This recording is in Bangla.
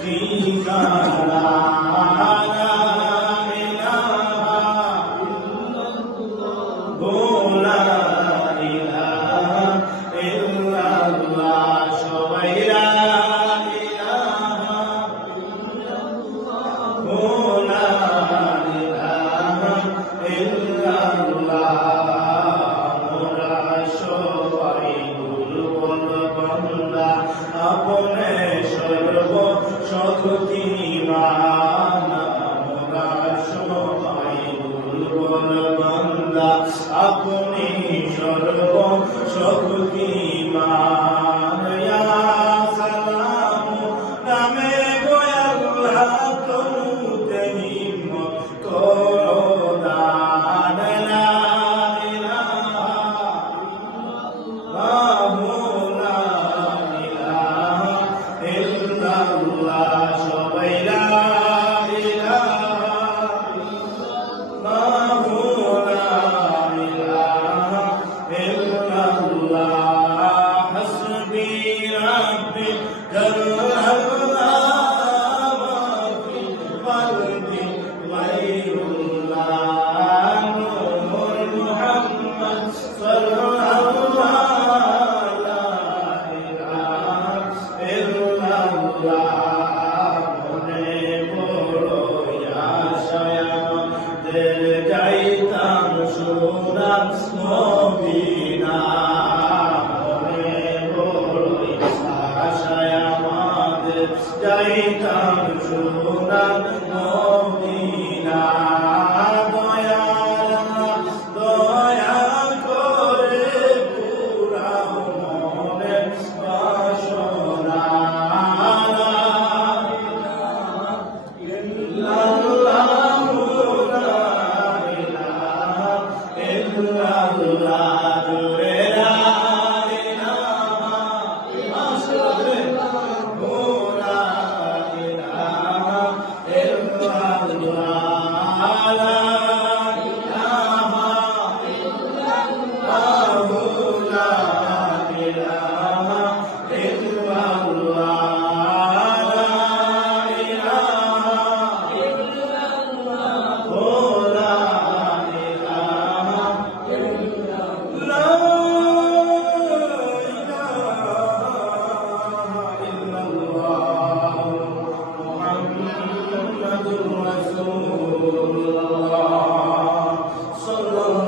ঠিকানা আপনে সর্ব শক্তিমান আমরা সবাই দুর্বল বান্দা আপনি সর্ব শক্তিমান ইয়া সালাম নামে গো আল্লাহ তনুতে হিম্মত করো দান লা ইলাহা ইল্লাল্লাহ সবাই লা ইলাহা ইল্লাল্লাহ লা ইলাহা ইল্লাল্লাহ হাসবি রাব্বি জাল্লাল্লাহ ফি কলবি গায়রুল্লাহ নূর মুহাম্মদ সাল্লাল্লাহু লা ইলাহা ইল্লাল্লাহ মনে বড় আশায় আমাদের যাইতাম সোনার মদিনা মনে বড় আশায় আমাদের যাইতাম সোনার মদিনা দয়া করে পুরাও মনের বাসনা رسول الله صلى الله